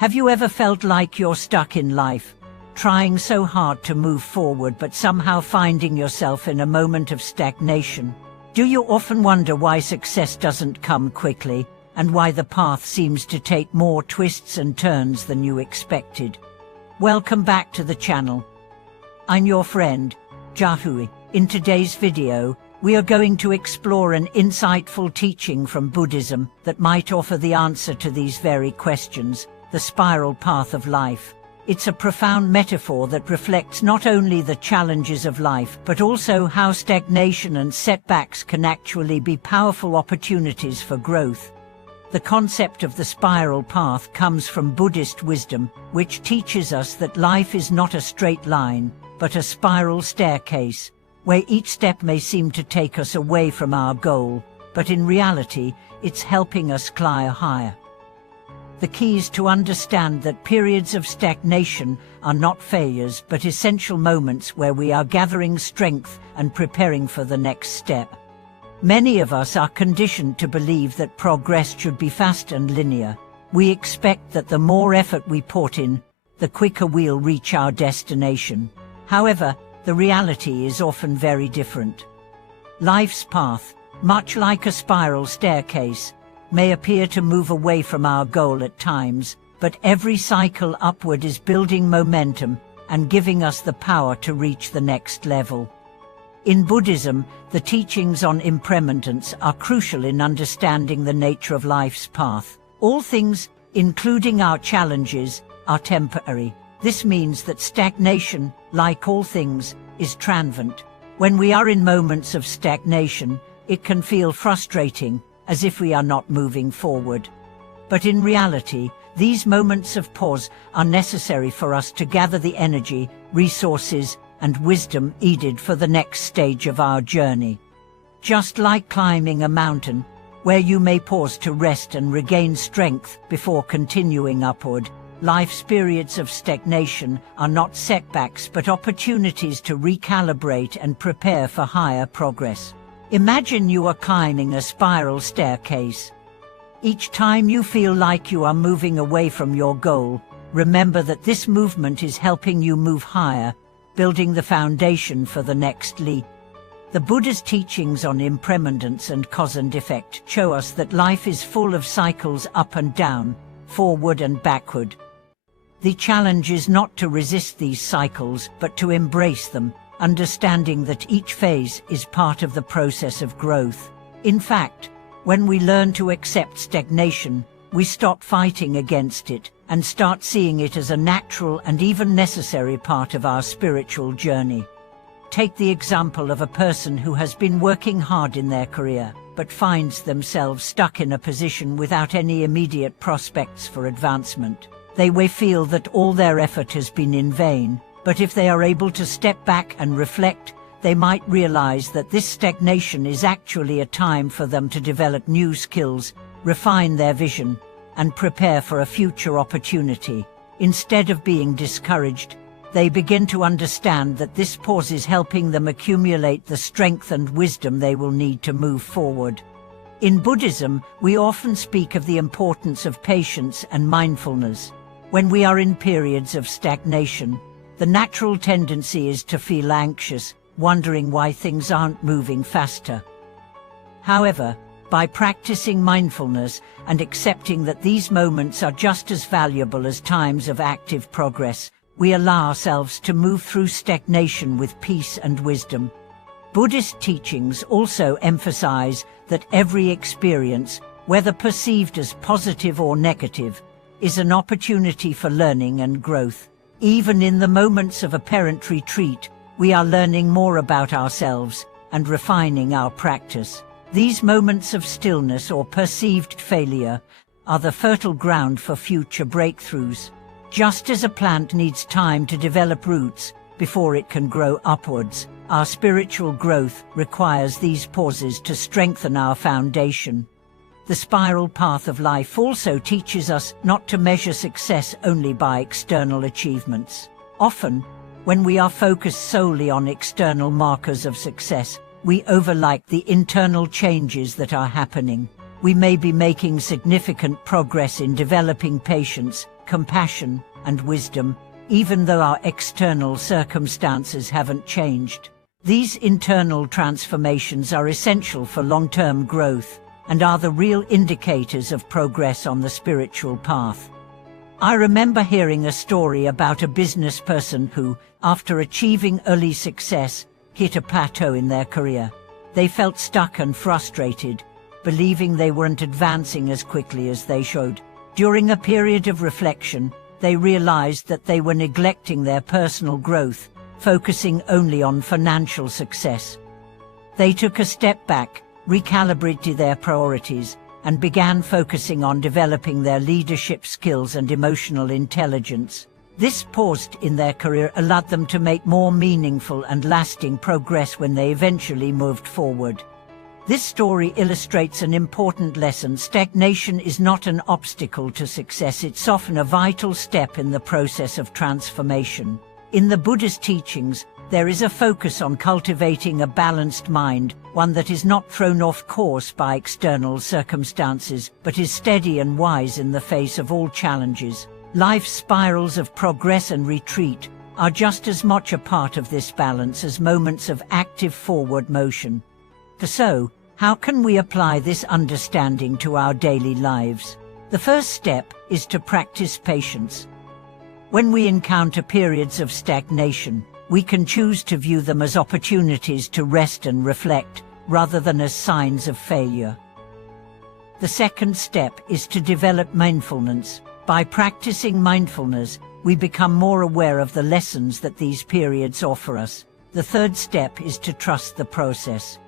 Have you ever felt like you're stuck in life, trying so hard to move forward but somehow finding yourself in a moment of stagnation? Do you often wonder why success doesn't come quickly, and why the path seems to take more twists and turns than you expected? Welcome back to the channel. I'm your friend, Jahui. In today's video, we are going to explore an insightful teaching from Buddhism that might offer the answer to these very questions: the spiral path of life. It's a profound metaphor that reflects not only the challenges of life, but also how stagnation and setbacks can actually be powerful opportunities for growth. The concept of the spiral path comes from Buddhist wisdom, which teaches us that life is not a straight line, but a spiral staircase, where each step may seem to take us away from our goal, but in reality, it's helping us climb higher. The key is to understand that periods of stagnation are not failures but essential moments where we are gathering strength and preparing for the next step. Many of us are conditioned to believe that progress should be fast and linear. We expect that the more effort we put in, the quicker we'll reach our destination. However, the reality is often very different. Life's path, much like a spiral staircase, may appear to move away from our goal at times, but every cycle upward is building momentum and giving us the power to reach the next level. In Buddhism, the teachings on impermanence are crucial in understanding the nature of life's path. All things, including our challenges, are temporary. This means that stagnation, like all things, is transient. When we are in moments of stagnation, it can feel frustrating, as if we are not moving forward. But in reality, these moments of pause are necessary for us to gather the energy, resources, and wisdom needed for the next stage of our journey. Just like climbing a mountain, where you may pause to rest and regain strength before continuing upward, life's periods of stagnation are not setbacks but opportunities to recalibrate and prepare for higher progress. Imagine you are climbing a spiral staircase. Each time you feel like you are moving away from your goal, remember that this movement is helping you move higher, building the foundation for the next leap. The Buddha's teachings on impermanence and cause and effect show us that life is full of cycles up and down, forward and backward. The challenge is not to resist these cycles, but to embrace them, understanding that each phase is part of the process of growth. In fact, when we learn to accept stagnation, we stop fighting against it and start seeing it as a natural and even necessary part of our spiritual journey. Take the example of a person who has been working hard in their career, but finds themselves stuck in a position without any immediate prospects for advancement. They may feel that all their effort has been in vain, but if they are able to step back and reflect, they might realize that this stagnation is actually a time for them to develop new skills, refine their vision, and prepare for a future opportunity. Instead of being discouraged, they begin to understand that this pause is helping them accumulate the strength and wisdom they will need to move forward. In Buddhism, we often speak of the importance of patience and mindfulness. When we are in periods of stagnation, the natural tendency is to feel anxious, wondering why things aren't moving faster. However, by practicing mindfulness and accepting that these moments are just as valuable as times of active progress, we allow ourselves to move through stagnation with peace and wisdom. Buddhist teachings also emphasize that every experience, whether perceived as positive or negative, is an opportunity for learning and growth. Even in the moments of apparent retreat, we are learning more about ourselves and refining our practice. These moments of stillness or perceived failure are the fertile ground for future breakthroughs. Just as a plant needs time to develop roots before it can grow upwards, our spiritual growth requires these pauses to strengthen our foundation. The spiral path of life also teaches us not to measure success only by external achievements. Often, when we are focused solely on external markers of success, we overlook the internal changes that are happening. We may be making significant progress in developing patience, compassion, and wisdom, even though our external circumstances haven't changed. These internal transformations are essential for long-term growth and are the real indicators of progress on the spiritual path. I remember hearing a story about a business person who, after achieving early success, hit a plateau in their career. They felt stuck and frustrated, believing they weren't advancing as quickly as they should. During a period of reflection, they realized that they were neglecting their personal growth, focusing only on financial success. They took a step back, recalibrated their priorities, and began focusing on developing their leadership skills and emotional intelligence. This pause in their career allowed them to make more meaningful and lasting progress when they eventually moved forward. This story illustrates an important lesson. Stagnation is not an obstacle to success, it's often a vital step in the process of transformation. In the Buddhist teachings, there is a focus on cultivating a balanced mind, one that is not thrown off course by external circumstances, but is steady and wise in the face of all challenges. Life's spirals of progress and retreat are just as much a part of this balance as moments of active forward motion. So, how can we apply this understanding to our daily lives? The first step is to practice patience. When we encounter periods of stagnation, we can choose to view them as opportunities to rest and reflect, rather than as signs of failure. The second step is to develop mindfulness. By practicing mindfulness, we become more aware of the lessons that these periods offer us. The third step is to trust the process.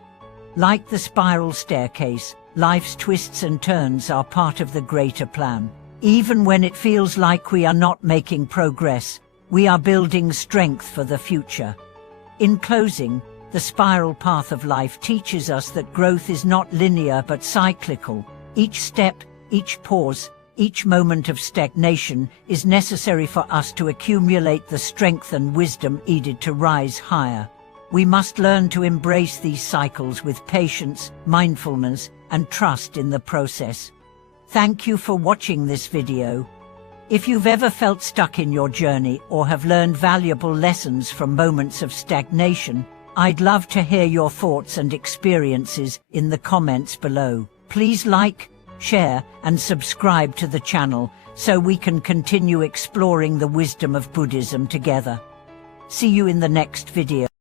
Like the spiral staircase, life's twists and turns are part of the greater plan. Even when it feels like we are not making progress, we are building strength for the future. In closing, the spiral path of life teaches us that growth is not linear but cyclical. Each step, each pause, each moment of stagnation is necessary for us to accumulate the strength and wisdom needed to rise higher. We must learn to embrace these cycles with patience, mindfulness, and trust in the process. Thank you for watching this video. If you've ever felt stuck in your journey or have learned valuable lessons from moments of stagnation, I'd love to hear your thoughts and experiences in the comments below. Please like, share, and subscribe to the channel so we can continue exploring the wisdom of Buddhism together. See you in the next video.